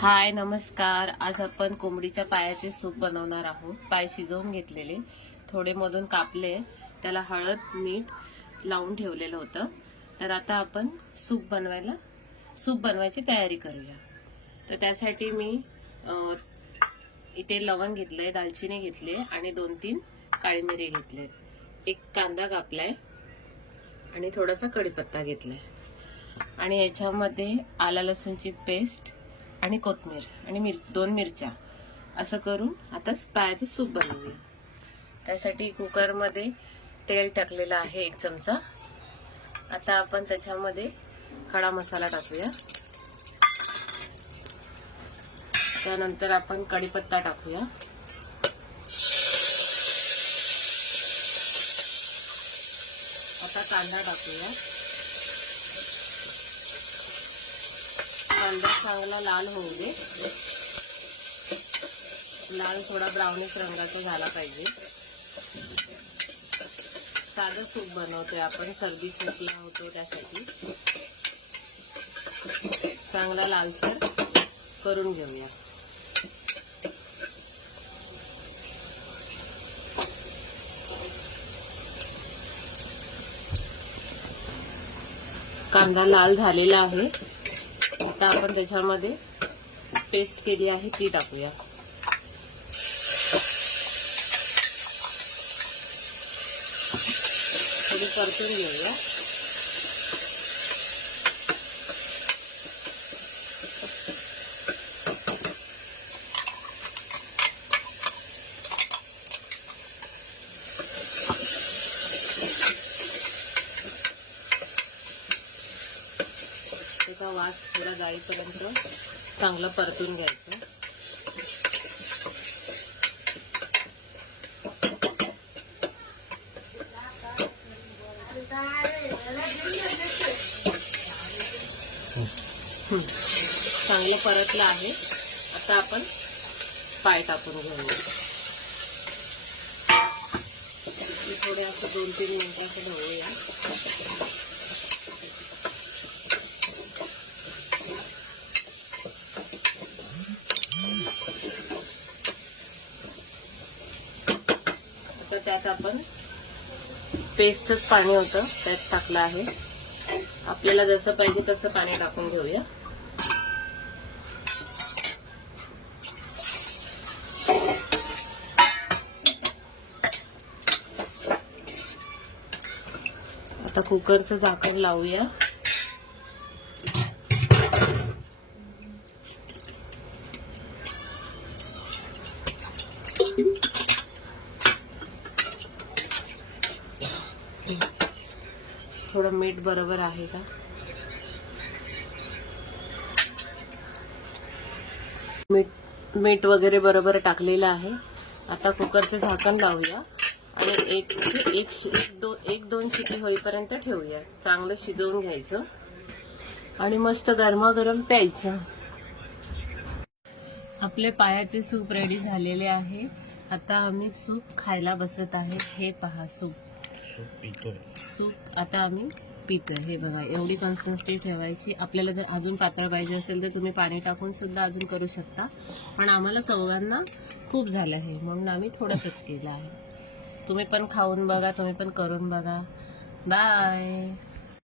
हाय नमस्कार. आज आपण कोंबडीच्या पायाचे सूप बनवणार आहोत. पाय शिजवून घेतलेले, थोडे मधून कापले, त्याला हळद मीठ लावून ठेवलेलं होतं. तर आता आपण सूप बनवायची तयारी करूया. तर त्यासाठी मी इथे लवंग घेतलंय, दालचिनी घेतली आणि 2-3 काळी मिरी घेतले, एक कांदा कापलाय आणि थोडासा कढीपत्ता घेतलाय आणि याच्यामध्ये आला लसूणची पेस्ट आणि कोथिंबीर आणि 2 मिरच्या असं करून आता पायाचं सूप बनवूया. त्यासाठी कुकरमध्ये तेल टाकलेलं आहे 1 चमचा. आता आपण त्याच्यामध्ये खडा मसाला टाकूया. त्यानंतर आपण कढीपत्ता टाकूया. आता कांदा टाकूया. कांदा चांगला लाल होऊ दे. लाल थोडा ब्राउनिश रंगाचा झाला पाहिजे. साधं सूप बनवतोय आपण, सर्दी खोकला होतो त्यासाठी. चांगला लालसर करून घेऊया. कांदा लाल झालेला आहे. आता आपण त्याच्यामध्ये पेस्ट केली आहे ती टाकूया. थोडी परतून घेऊया. त्याचा वास थोडा जाईपर्यंत चांगलं परतून घ्यायचं. चांगलं परतलं आहे. आता आपण पाय टाकून घेऊया. थोडे असं 2-3 मिनिटाचं ढवळूया. आता त्यात आपण पेस्टच पाणी होतं त्यात टाकलं आहे. आपल्याला जसं पाहिजे तसं पाणी टाकून घेऊया. आता कुकरचं झाकण लावूया. थोडं मीठ बरोबर आहे का? मीठ वगैरे बरोबर टाकलेलं आहे. आता कुकरचं झाकण लावूया आणि एक दोन शिटी होईपर्यंत ठेवूया. चांगलं शिजवून घ्यायचं आणि मस्त गरमागरम प्यायचं. आपले पायाचे सूप रेडी झालेले आहे. आता आम्ही सूप खायला बसत आहे. हे पहा, सूप आता आम्ही पितोय. हे बघा, एवढी कन्सिस्टन्सी ठेवायची. आपल्याला जर अजून पातळ पाहिजे असेल तर तुम्ही पाणी टाकून सुद्धा अजून करू शकता, पण आम्हाला चौघांना खूप झालं आहे म्हणून आम्ही थोडंसंच केलं आहे. तुम्ही पण खाऊन बघा, तुम्ही पण करून बघा. बाय.